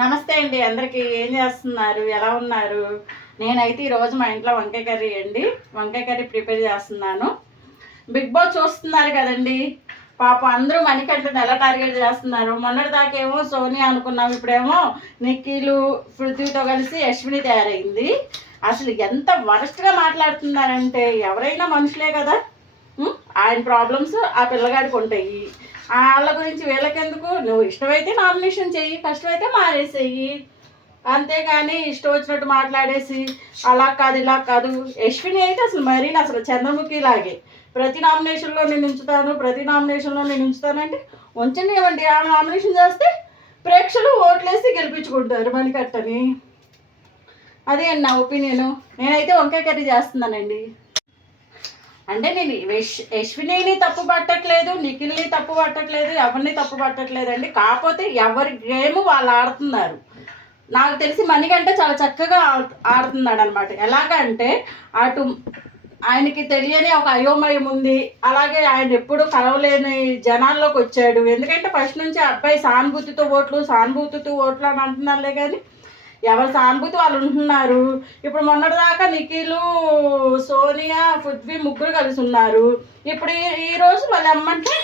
నమస్తే అండి. అందరికీ ఏం చేస్తున్నారు, ఎలా ఉన్నారు? నేనైతే ఈరోజు మా ఇంట్లో వంకాయ కర్రీ అండి. వంకాయ కర్రీ ప్రిపేర్ చేస్తున్నాను. బిగ్ బాస్ చూస్తున్నారు కదండి. పాపం అందరూ మణికంఠని ఎలా టార్గెట్ చేస్తున్నారు. మొన్నటిదాకేమో సోనియా అనుకున్నాం, ఇప్పుడేమో నిఖిలు పృథ్వీతో కలిసి యశ్విని తయారైంది. అసలు ఎంత వరస్ట్గా మాట్లాడుతున్నారంటే, ఎవరైనా మనుషులే కదా. ఆయన ప్రాబ్లమ్స్ ఆ పిల్లగాడికి ఉంటాయి. వాళ్ళ గురించి వీళ్ళకెందుకు? నువ్వు ఇష్టమైతే నామినేషన్ చెయ్యి, కష్టమైతే మానేసేయి. అంతేగాని ఇష్టం వచ్చినట్టు మాట్లాడేసి అలా కాదు ఇలా కాదు. యశ్విని అయితే అసలు మరీ అసలు చంద్రముఖి లాగే ప్రతి నామినేషన్లో నేను ఉంచుతాను, ప్రతి నామినేషన్లో నేను ఉంచుతానంటే ఉంచనివ్వండి. ఆమె నామినేషన్ చేస్తే ప్రేక్షకులు ఓట్లేసి గెలిపించుకుంటారు మణికట్టని. అదే నా ఒపీనియను. నేనైతే వంకాయ కర్రీ చేస్తున్నానండి. అంటే నేను యశ్వినిని తప్పు పట్టట్లేదు, నిఖిల్ని తప్పు పట్టట్లేదు, ఎవరిని తప్పు పట్టట్లేదండి. కాకపోతే ఎవరి గేమ్ వాళ్ళు ఆడుతున్నారు. నాకు తెలిసి మణికంటే చాలా చక్కగా ఆడుతున్నాడు అనమాట. ఎలాగంటే అటు ఆయనకి తెలియని ఒక అయోమయం ఉంది, అలాగే ఆయన ఎప్పుడు కలవలేని జనాల్లోకి వచ్చాడు. ఎందుకంటే ఫస్ట్ నుంచి అబ్బాయి సానుభూతితో ఓట్లు అని అంటున్నారులే, కానీ ఎవరి సానుభూతి వాళ్ళు ఉంటున్నారు. ఇప్పుడు మొన్నటిదాకా నిఖిలు, సోనియా, పృథ్వీ ముగ్గురు కలిసి ఉన్నారు. ఇప్పుడు ఈరోజు వాళ్ళు అమ్మంటే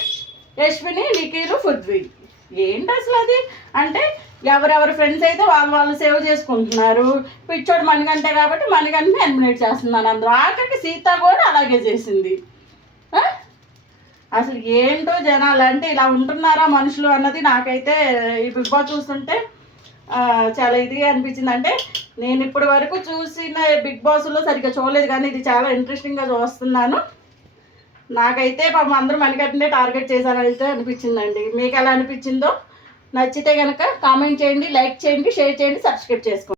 యశ్విని, నిఖిలు, పృథ్వీ. ఏంటి అసలు అది? అంటే ఎవరెవరి ఫ్రెండ్స్ అయితే వాళ్ళు సేవ్ చేసుకుంటున్నారు. పిచ్చోడు మణికంటే కాబట్టి మణికంటే ఎలిమినేట్ చేస్తున్నాను అందరూ. ఆఖరికి సీత కూడా అలాగే చేసింది. అసలు ఏంటో జనాలు, అంటే ఇలా ఉంటున్నారా మనుషులు అన్నది నాకైతే ఈ బిగ్ బాస్ చూస్తుంటే చాలా ఇదిగా అనిపించింది. అంటే నేను ఇప్పటి వరకు చూసిన బిగ్ బాస్లో సరిగ్గా చూడలేదు, కానీ ఇది చాలా ఇంట్రెస్టింగ్గా చూస్తున్నాను. నాకైతే పాపం అందరూ మణికట్టనే టార్గెట్ చేశారైతే అనిపించిందండి. మీకు ఎలా అనిపించిందో నచ్చితే కనుక కామెంట్ చేయండి, లైక్ చేయండి, షేర్ చేయండి, సబ్స్క్రైబ్ చేసుకోండి.